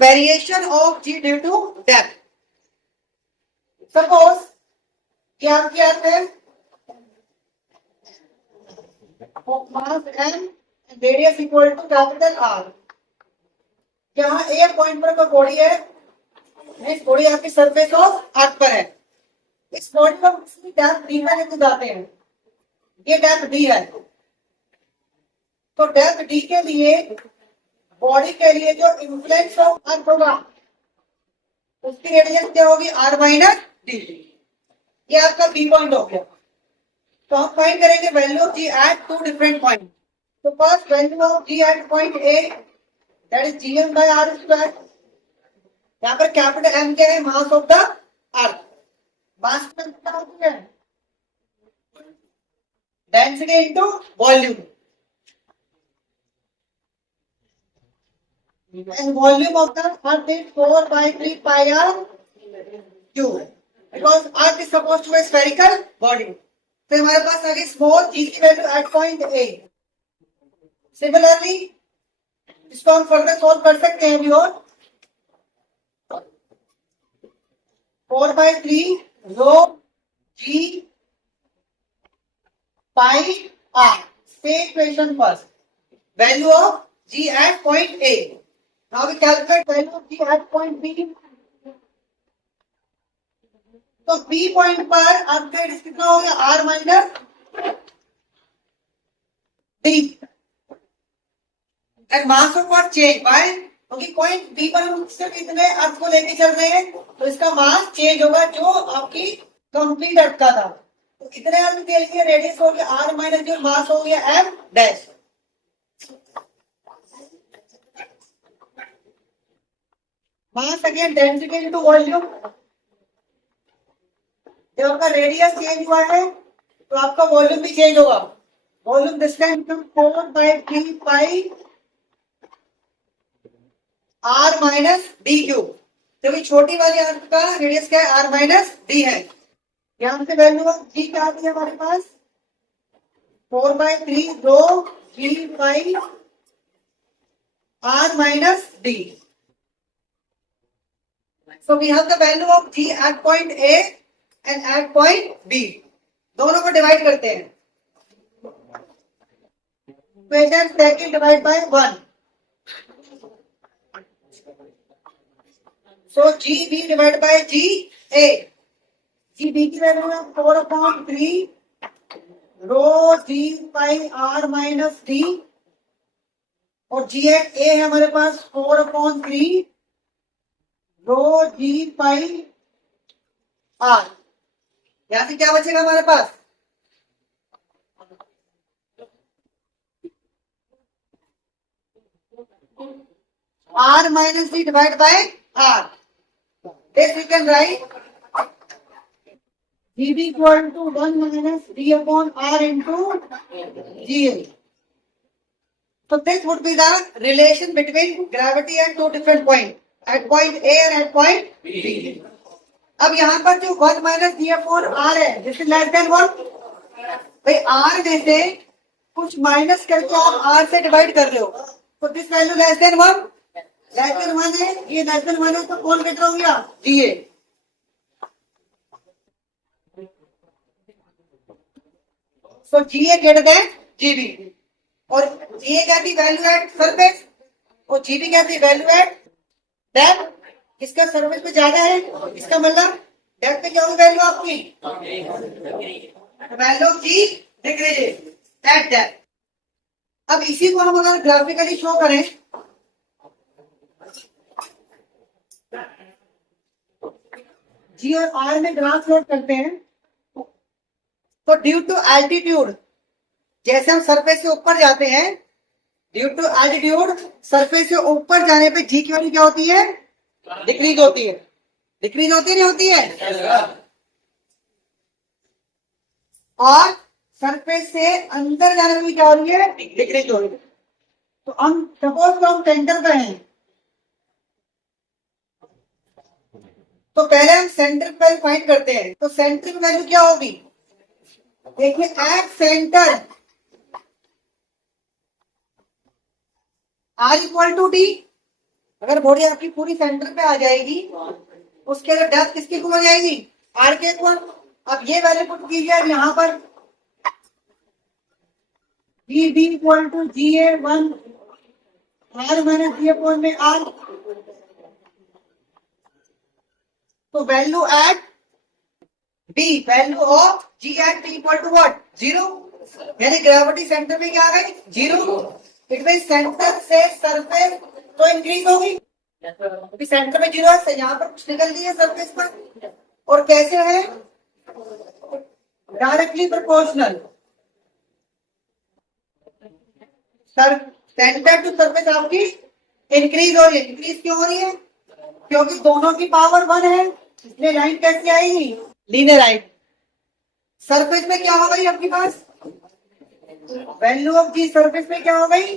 Variation of g due to depth. Suppose क्या किया है, mass m radius equal to capital R। यहाँ ए point पर कोई बॉडी है, इस बॉडी आपकी सरफेस ऑफ अर्थ पर है, इस बॉडी को डेप्थ डी में लेके जाते हैं, ये डेप्थ डी है। तो डेप्थ डी के लिए बॉडी के लिए जो इन्फ्लुएंस ऑफ अर्थ होगा उसकी रेडियस क्या होगी, r माइनस डी। ये आपका बी पॉइंट हो गया। तो हम फाइंड करेंगे value of g at two different point. तो first value of g at point A, that is GM by R square. यहाँ पर कैपिटल एम क्या है, मास ऑफ द अर्थ। मास क्या होती है, density into volume, and volume of the earth is 4/3 pi r cube, because earth is supposed to be a spherical body। फिर हमारे पास आ गई स्मॉल g की value at point A. Similarly इसको हम फर्दर सॉल्व कर सकते हैं भी, और 4/3 रो g पाई r। से equation first, value of g at point A. Now we calculate value of g at point B। तो B पॉइंट पर आपका कितना हो गया, R minus D। And mass of what change bye, क्योंकि point B पर हम सिर्फ इतने अर्थ को लेके चल रहे हैं, तो इसका मास चेंज होगा जो आपकी कंप्लीट अर्थ का था। तो इतने अर्थ के लिए रेडियस हो गया R माइनस, जो मास हो गया M डैश। मास अगेन डेंसिटी इनटू वॉल्यूम। जब आपका रेडियस चेंज हुआ है तो आपका वॉल्यूम भी चेंज होगा। Volume this time 4/3 pi r minus D cube. क्योंकि छोटी वाली अर्थ का रेडियस क्या है, r माइनस डी है। यहां से वैल्यू ऑफ g क्या आती है हमारे पास, 4/3 rho g pi r minus d। So we have the value of g at point A and at point B। दोनों को डिवाइड करते हैं, equation second divide by 1। So GB divide by GA। GB की value है 4/3 rho g pi r minus d, और G eight A है हमारे पास 4/3 रो जी पाई are. यहां से क्या बचेगा हमारे पास, R minus D divide by R. This we can write g b equal to 1 minus D upon R into g. So this would be the relation between gravity at two different points, at point A and at point B। अब यहाँ पर जो 1 minus D upon are है, this is less than 1। भाई are में से कुछ minus करके आप आर से डिवाइड कर रहे हो, तो this value less than 1। Less than 1 है, ये लेस देन 1 है, तो कौन ग्रेटर हो गया, जी ए। सो जी ए ग्रेटर देन जी बी। और ये क्या थी, वैल्यू एट सरफेस, और जीबी क्या थी, वैल्यू एट डेप्थ। इसका सरफेस पे ज्यादा है, इसका मतलब डेप्थ पे क्या होगी वैल्यू आपकी, value of g decreases at depth. अब इसी को हम अगर ग्राफिकली शो करें, जी और आर में ग्राफ प्लॉट करते हैं, तो ड्यू टू एल्टीट्यूड, जैसे हम सरफेस से ऊपर जाते हैं, ड्यू टू एल्टीट्यूड सरफेस से ऊपर जाने पे जी की वैल्यू क्या होती है, डिक्रीज होती है। डिक्रीज होती नहीं होती है, और सरफेस से अंदर जाने में क्या हो रही है, डिक्रीज हो रही है। तो हम सपोज हम सेंटर पे हैं, तो पहले हम सेंटर पे फाइंड करते हैं। तो सेंटर की वैल्यू क्या होगी, देखिए at centre R equal to D. अगर बॉडी आपकी पूरी सेंटर पे आ जाएगी, उसके लिए डेप्थ किसकी इक्वल हो जाएगी, आर के इक्वल। अब ये वैल्यू पुट कीजिए अब यहाँ पर, g D equal to g A one R minus g upon में आर। तो value at B, value of g at B equal to what, 0। यानी ग्रेविटी सेंटर में क्या आ गई, 0। इट मीन सेंटर से सरफेस तो इंक्रीज होगी, क्योंकि सेंटर में 0 है, यहाँ पर कुछ निकल रही है सरफेस पर। और कैसे है, directly proportional. Sir centre to surface आपकी इंक्रीज हो रही है। इंक्रीज क्यों हो रही है, क्योंकि दोनों की पावर 1 है, इसलिए लाइन कैसी आएगी, लीनियर लाइन। सरफेस में क्या हो गई आपके पास, वैल्यू ऑफ जी सरफेस में क्या हो गई,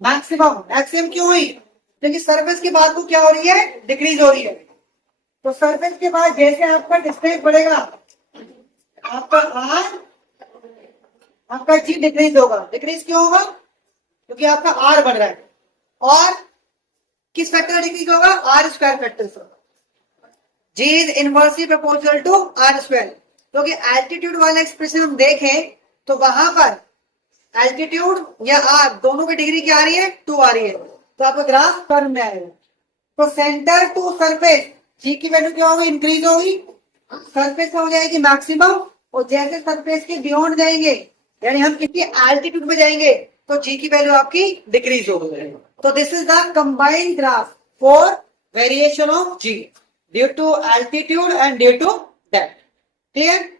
मैक्सिमम। मैक्सिमम क्यों हुई, क्योंकि सरफेस की बात को क्या हो रही है, डिक्रीज हो रही है। तो सरफेस के बाद जैसे आपका डिस्टेंस बढ़ेगा, आपका आर, आपका जी डिक्रीज होगा। डिक्रीज क्यों होगा, क्योंकि आपका आर बढ़ रहा है। और किस फैक्टर डिक्रीज होगा, आर स्क्वायर फैक्टर से। G is inversely proportional to R square. क्योंकि एल्टीट्यूड वाला एक्सप्रेशन हम देखें तो वहां पर एल्टीट्यूड या आर दोनों की डिग्री क्या आ रही है, 2 आ रही है। तो आपका ग्राफ कर्व में आएगा। तो सेंटर टू सरफेस जी की वैल्यू क्या होगी, इंक्रीज होगी, सरफेस हो जाएगी मैक्सिमम। और जैसे सरफेस के बियॉन्ड जाएंगे, यानी हम किसी एल्टीट्यूड में जाएंगे, तो जी की वैल्यू आपकी डिक्रीज होगी। तो this is the combined graph for variation of g due to altitude and due to depth. Clear.